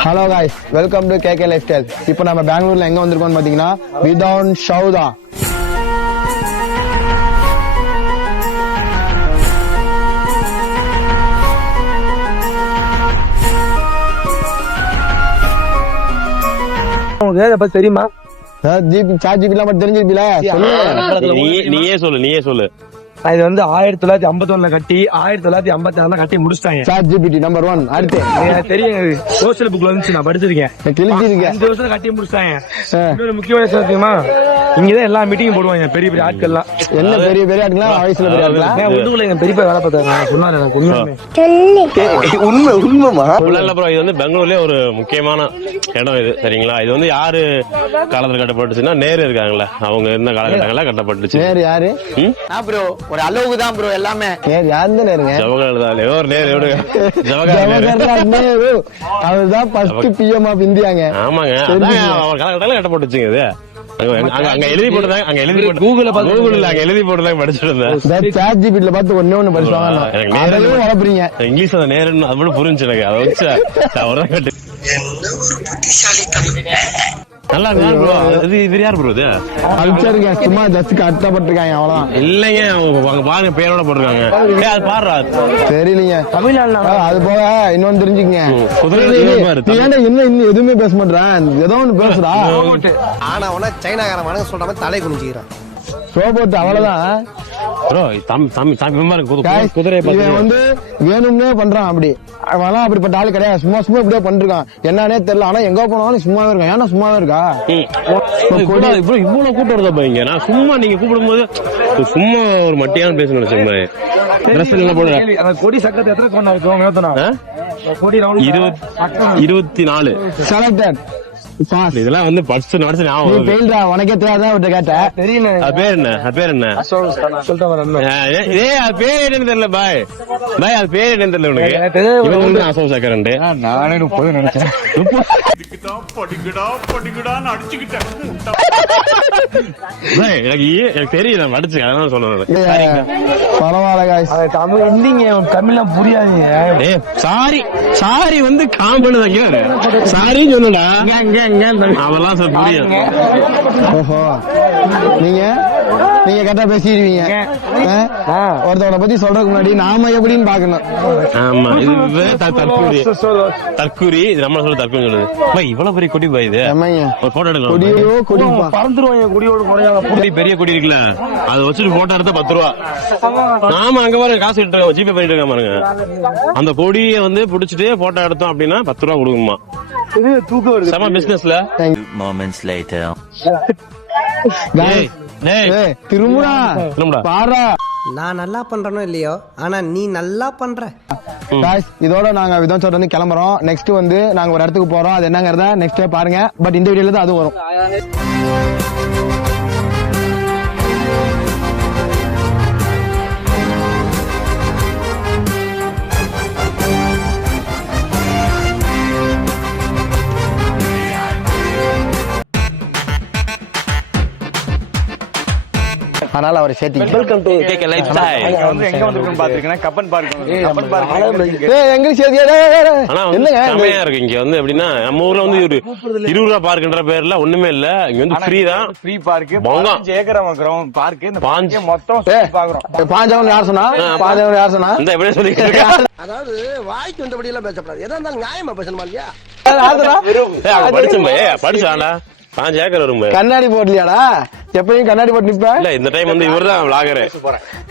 Hello guys welcome to K K lifestyle இப்போ நம்ம பெங்களூர்ல எங்க வந்திருக்கோம்னு பாத்தீங்கன்னா விதவுன் ஷவுதா உங்களுக்கு பத்தி தெரியுமா? ஜிபி சாட் ஜிபி எல்லாம் தெரிஞ்சிருப்பீல நீயே நீயே சொல்லு நீயே சொல்லு. இது வந்து ஆயிரத்தி தொள்ளாயிரத்தி ஐம்பத்தி ஒண்ணுல கட்டி ஆயிரத்தி தொள்ளாயிரத்தி ஐம்பத்தி ஆறுல கட்டி முடிச்சிட்டாங்க. சாட் ஜிபிடி நம்பர் ஒன் அடுத்து. எனக்கு தெரியும் சோசியல் புக்ல வந்துச்சு நான் படிச்சிருக்கேன். கிழிச்சிருக்கேன் அஞ்சு வருஷத்துல கட்டி முடிச்சிட்டாங்க. முக்கியமான விஷயம் தெரியுமா? இங்கதான் எல்லா மீட்டிங் போடுவாங்க பெரிய பெரிய ஆட்கள்லாம். என்ன பெரிய பெரிய ஆட்டுங்களா வயசுல பெரிய உள்ளுக்குள்ள எங்க பெரியப்பா வேலை பார்த்தாரு? சொன்னாரு எனக்கு உண்மையுமே உண்மை உண்மைமா இல்ல bro. இது வந்து பெங்களூர்லயே ஒரு முக்கியமான இடம் இது சரிங்களா? இது வந்து யாரு காலத்துல கட்டப்பட்டுச்சுன்னா நேரு இருக்காங்கல்ல. அவங்க இருந்த காலகட்டங்கள்ல கட்டப்பட்டுச்சு. நேரு யாரு? ப்ரோ ஒரு அளவுக்கு தான் ப்ரோ எல்லாமே. நேரு யாருன்னு நேருங்க ஜவஹர்லால் ஏதோ ஒரு நேரு விடுங்க. ஜவஹர்லால் நேரு. அவர்தான் ஃபர்ஸ்ட் பிஎம் ஆஃப் இந்தியாங்க ஆமாங்க. அவர் காலகட்டத்துல கட்டப்பட்டுச்சுங்க இது. அங்க எழுதி போட்டுதான் அங்க எழுதி போட்டு பார்த்து கூகுள்ல அங்க எழுதி போட்டுதான் படிச்சுட்டு இருந்தேன் சாட் ஜிபிடில பார்த்து ஒண்ணே ஒண்ணு படிச்சுவாங்க எனக்கு நேரு அதையும் உழப்புறீங்க இங்கிலீஷ் அந்த நேருன்னு அது மட்டும் புரிஞ்சு எனக்கு அதை வச்சு கட்டு நல்லா இருக்கு ப்ரோ இது இது யார் ப்ரோ இது? சும்மா ஜஸ்ட் கட்டப்பட்டிருக்காங்க அவ்வளவுதான். இல்லைங்க அவங்க அங்க பாருங்க பேரோட போட்டிருக்காங்க. ஏய், அது பாருடா தெரியலீங்க. அது போக இன்னொன்னு தெரிஞ்சுக்கங்க. குதிரை ஏன்டா இன்னும் இன்னும் எதுவுமே பேச மாட்டேன் ஏதோ ஒண்ணு பேசுடா. ஆனா உன சைனாக்காரன் வணக்கம் சொல்ற மாதிரி தலை குனிஞ்சுக்கிறான். ரோபோட் அவ்வளவுதான். ப்ரோ தம் தம் தம் பாருங்க குதிரை இவன் வந்து வேணும்னே பண்றான் அப்படி. அவன்லாம் அப்படிப்பட்ட ஆள் கிடையாது. சும்மா சும்மா இப்படியே பண்ணிருக்கான். என்னன்னே தெரியல. ஆனா எங்க போனாலும் சும்மாவே இருக்கான். ஏன்னா சும்மாவே இருக்கா? இவ்வளவு இவ்வளவு இவ்வளவு கூட்டம் பையங்க நான் சும்மா நீங்க கூப்பிடும் போது சும்மா ஒரு மட்டியான பேசணும் வச்சுக்கோங்க ட்ரெஸ் எல்லாம் கொடி எத்தனை இருபத்தி நாலு. செலக்டட் இதெல்லாம் வந்து படிச்சு நடிச்சு நீ ஞாபகம் வருது. ஃபெயில்டா உனக்கே தெரியல. பேர் என்ன? பேர் என்ன? ஏ- அது பேர் என்னன்னு தெரியல பாய். பாய் அது பேர் என்னன்னு தெரியல உனக்கு. வந்து அசோக் சக்கரன் நானே முப்பது நினைச்சேன். படிக்கடா படிக்கடான்னு அடிச்சுக்கிட்டேன். முட்டை பாய், எனக்கு ஏ- எனக்கு தெரியும் நான் படிச்சு அதான் சொல்றேன் பரவாயில்ல தமிழ் ஹிந்திங்க தமிழ்லாம் புரியாதுங்க. ஏ சாரி சாரி வந்து காம்பனு தான் சாரி சொன்னடா அதெல்லாம் சார் புரியும் ஓஹோ. நீங்க? நீங்க கரெக்டா பேசிடுவீங்க. ஆ? ஒருத்தவனை பத்தி சொல்றதுக்கு முன்னாடி நாம எப்படின்னு பாக்கணும் ஆமா இது தற்கூரி. தற்கூரி இது நம்ம சொல்ல தற்கூரி சொல்லுது பாய் இவ்வளவு பெரிய கொடி இது. ஒரு போட்டோ எடுக்கலாம். கொடியோ கொடிப்பா பறந்துருவாங்க குடியோடு கொடி பெரிய கொடி இருக்குல்ல. அதை வச்சுட்டு போட்டோ எடுத்தா பத்து ரூபா. ஆமா அங்க பாருங்க காசு எடுத்து ஜிபே பண்ணிட்டு இருக்காங்க பாருங்க. அந்த கொடியை வந்து புடிச்சிட்டு போட்டோ எடுத்தோம் அப்படின்னா பத்து ரூபா கொடுக்குமா தூக்க வருது. செம பிசினஸ்ல moments later. திரும்புடா. திரும்புடா. நான் நல்லா பண்றேனோ இல்லையோ? ஆனா நீ நல்லா பண்ற. Guys, இதோட நாங்க விதம் சொல்றது வந்து கிளம்புறோம். நெக்ஸ்ட் வந்து நாங்க ஒரு இடத்துக்கு போறோம். அது என்னங்கறத நெக்ஸ்ட் பாருங்க. பட் இந்த வீடியோல தான் அது வரும். அதனால அவரை சேர்த்து welcome to K K lifestyle வந்து எங்க வந்திருக்கோம் பாத்துருக்கேன் கப்பன் பார்க் கப்பன் பார்க் ஏய் எங்க சேர்த்து என்னங்க? செமையா இருக்கு. இங்க வந்து எப்படின்னா நம்ம ஊர்ல வந்து ஒரு இருபது ரூபா பார்க்குன்ற பேர்ல ஒண்ணுமே இல்ல. இங்க வந்து ஃப்ரீ தான். ஃப்ரீ பார்க் பொங்கா. பாஞ்சு ஏக்கர் கிரவுண்ட் பார்க் இந்த பாஞ்சு. மொத்தம் பாக்குறோம். பாஞ்சவன் யார் சொன்னா? பாஞ்சவன் யார் சொன்னா? இந்த எப்படியே சொல்லி அதாவது வாய்க்கு வந்தபடி எல்லாம் பேசப்படாது. எதா இருந்தாலும் நியாயமா பேசணுமா இல்லையா? படிச்சேன் பே படிச்சாண்டா பாஞ்சு ஏக்கர் வரும். கண்ணாடி போடலையாடா? எப்பயும் கண்ணாடி போட்டு நிப்ப இல்ல இந்த டைம் வந்து இவர்தான் விளாகரு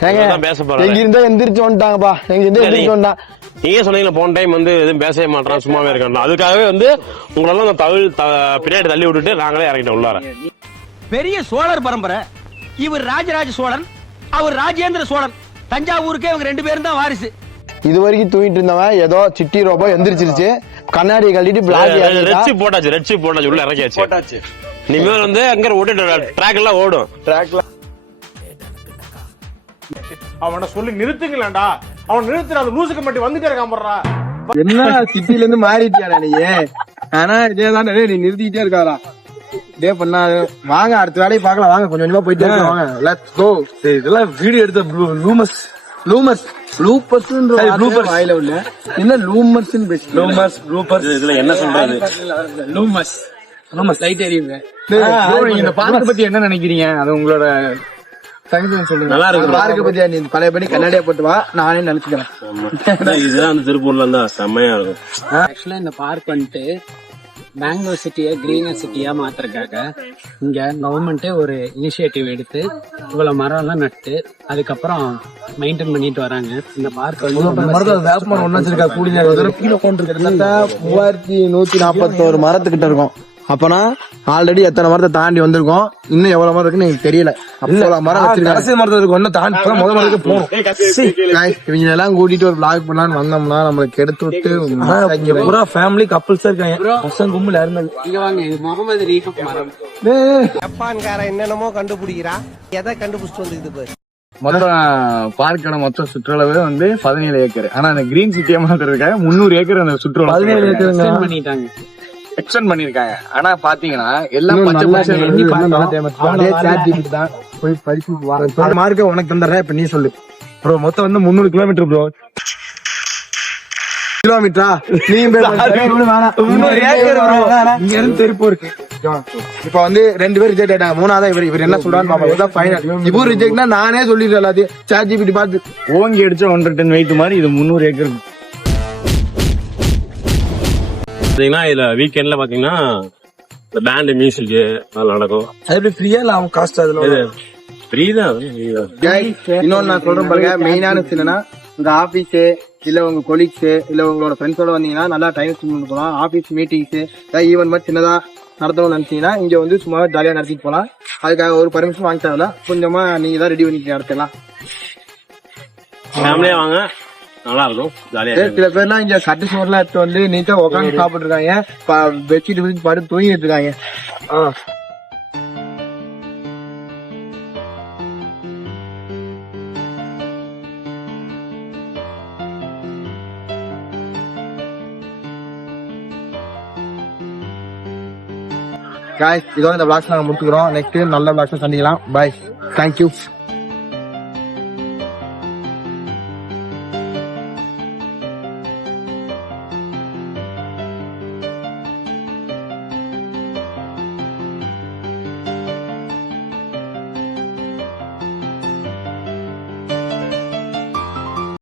ஏங்க பேச போறாரு. எங்க இருந்தோ எந்திரிச்சு வந்துட்டாங்கப்பா. எங்க இருந்தோ எந்திரிச்சு வந்துட்டான் நீங்க சொன்னீங்களா போன டைம் வந்து எதுவும் பேசவே மாட்டான் சும்மாவே இருக்கான் அதுக்காகவே வந்து உங்களெல்லாம் அந்த தவிழ் பின்னாடி தள்ளி விட்டுட்டு நாங்களே இறங்கிட்டோம் உள்ளார. பெரிய சோழர் பரம்பரை. இவர் ராஜராஜ சோழன் அவர் ராஜேந்திர சோழன். தஞ்சாவூருக்கே இவங்க ரெண்டு பேரும் தான் வாரிசு. இது வரைக்கும் தூங்கிட்டு இருந்தவன் ஏதோ சிட்டி ரோபோ எந்திரிச்சிருச்சு. கண்ணாடியை கழட்டிட்டு பிளாக் போட்டாச்சு ரெட் சிப் போட்டாச்சு உள்ள இறக்கியாச்சு. போட்டாச்சு. இனிமேல் வந்து அங்க ஓட்டு ட்ராக் எல்லாம் ஓடும். ட்ராக்ல அவனை சொல்லி நிறுத்துங்களேன்டா. அவன் நிறுத்துற அந்த லூசுக்கு மட்டும் வந்துட்டே இருக்கான் போடுறா என்ன சிட்டில இருந்து மாறிட்டியாடா நீ? ஆனா இதே தான் நீ நிறுத்திக்கிட்டே இருக்காரா டே பண்ணா வாங்க அடுத்த வேலையை பார்க்கலாம். வாங்க கொஞ்சம் கொஞ்சமா போயிட்டே இருக்கோம் வாங்க. லெட்ஸ் கோ இதெல்லாம் வீடியோ எடுத்த ரூமஸ் லூமர்ஸ் லூப்பர்ஸ்ன்ற bloopers. வாயில உள்ள. என்ன லூமர்ஸ் லூப்பர்ஸ். இதுல என்ன சொல்றது? லூமஸ் லூமஸ் லைட் எரியுங்க. நீங்க இந்த பார்க்க பத்தி என்ன நினைக்கிறீங்க? அது உங்களோட நல்லா இருக்கு. பார்க்க பத்தியா நீ? பழையபடி கண்ணாடியா போட்டு வா நானே நினைச்சுக்கிறேன். ஆமா. இதுதான் அந்த திருப்பூர்ல இருந்தா செம்மையா இருக்கும். ஆக்சுவலா இந்த பார்க் வந்துட்டு பெங்களூர் சிட்டியை கிரீனர் சிட்டியா மாத்துறதுக்காக இங்க கவர்மெண்ட்டே ஒரு இனிஷியேட்டிவ் எடுத்து இவ்வளவு மரம் எல்லாம் நட்டு அதுக்கப்புறம் மெயின்டைன் பண்ணிட்டு வராங்க. இந்த பார்க் வந்து வேப்பமரம் வச்சிருக்கா கூடிய கிட்டத்தட்ட மூவாயிரத்தி நூத்தி நாற்பத்தோரு மரத்துக்கிட்ட இருக்கும். அப்பனா ஆல்ரெடி எத்தனை மரத்தை தாண்டி வந்திருக்கோம்? இன்னும் எவ்வளவு மரம் இருக்குன்னு எனக்கு தெரியல. அவ்வளவு மரம் வச்சிருக்காங்க? கடைசி மரத்துக்கு ஒண்ணு தாண்டி முதல் மரத்துக்கு போகணும். Guys, இவங்க எல்லாம் கூட்டிட்டு ஒரு vlog பண்ணலாம்னு வந்தோம்னா நம்மளுக்கு எடுத்து விட்டு பூரா ஃபேமிலி கப்பல்ஸ் இருக்காங்க. பசங்க கும்பல் இல்ல. இங்க வாங்க இது முகமது ரீஃப் மரம். ஜப்பான்காரன் என்னென்னமோ கண்டுபிடிக்கிறா. எதை கண்டுபிடிச்சிட்டு வந்துக்குது பாரு. மொத்தம் பார்க்கோட மொத்த சுற்றளவு வந்து பதினேழு ஏக்கர். ஆனா அந்த கிரீன் சிட்டியா மாத்துறதுக்காக முந்நூறு ஏக்கர் அந்த சுற்றுலா. பதினேழு extend பண்ணிட்டாங்க. எக்ஸ்டெண்ட் பண்ணிருக்காங்க ஆனா பாத்தீங்கன்னா எல்லாம் பச்சை பச்சை எண்ணி தான் போய் படிச்சு வரேன். மார்க்க உனக்கு தந்துடுறேன். இப்ப நீ சொல்லு. ப்ரோ மொத்தம் வந்து முந்நூறு கிலோமீட்டர் ப்ரோ கிலோமீட்டரா நீ முந்நூறு ஏக்கர் ப்ரோ இங்க இருந்து திருப்பூருக்கு இப்ப வந்து ரெண்டு பேரும் ரிஜெக்ட் ஆயிட்டாங்க. மூணாவது இவர் இவர் என்ன சொல்றான்னு பாப்பா இதுதான் ஃபைனல் இப்போ ரிஜெக்ட்னா நானே சொல்லிடுறேன் எல்லாத்தையும். சாட் ஜிபிடி பார்த்து ஓங்கி அடிச்ச ஒன்றரை டன் வெயிட் மாதிரி இது முந்நூறு ஏக்கர் பாத்தீங்கன்னா இதுல வீக்கெண்ட்ல பாத்தீங்கன்னா இந்த பேண்ட் மியூசிக் அதெல்லாம் நடக்கும். அது எப்படி ஃப்ரீயா இல்ல அவங்க காஸ்ட் அதுல இது ஃப்ரீ தான். இன்னொன்னு நான் சொல்றேன் பாருங்க. மெயினான என்னன்னா உங்க ஆபீஸ் இல்ல உங்க கொலீக்ஸ் இல்ல உங்களோட ஃப்ரெண்ட்ஸோட வந்தீங்கன்னா நல்லா டைம் ஸ்பெண்ட் பண்ணி போகலாம். ஆபீஸ் மீட்டிங்ஸ் ஏதாவது ஈவென்ட் மாதிரி சின்னதா நடத்தணும்னு நினைச்சீங்கன்னா இங்க வந்து சும்மா ஜாலியா நடத்திட்டு போலாம் அதுக்காக ஒரு பர்மிஷன் வாங்கி தரல கொஞ்சமா நீங்க தான் ரெடி பண்ணி நடத்தலாம் ஃபேமிலியா வாங்க. நல்லா இருக்கும் ஜாலியா சில பேர்லாம் இங்க கட்டு சோறுலாம் எடுத்து வந்து நீட்டா உட்காந்து சாப்பிட்டு இருக்காங்க பெட்ஷீட் விரிச்சு படுத்து தூங்கிட்டு இருக்காங்க. காய்ஸ் இதோட இந்த விளாக்ஸ் நாங்க முடிச்சுக்கிறோம். நெக்ஸ்ட் நல்ல விளாக்ஸ் சந்திக்கலாம். Bye thank you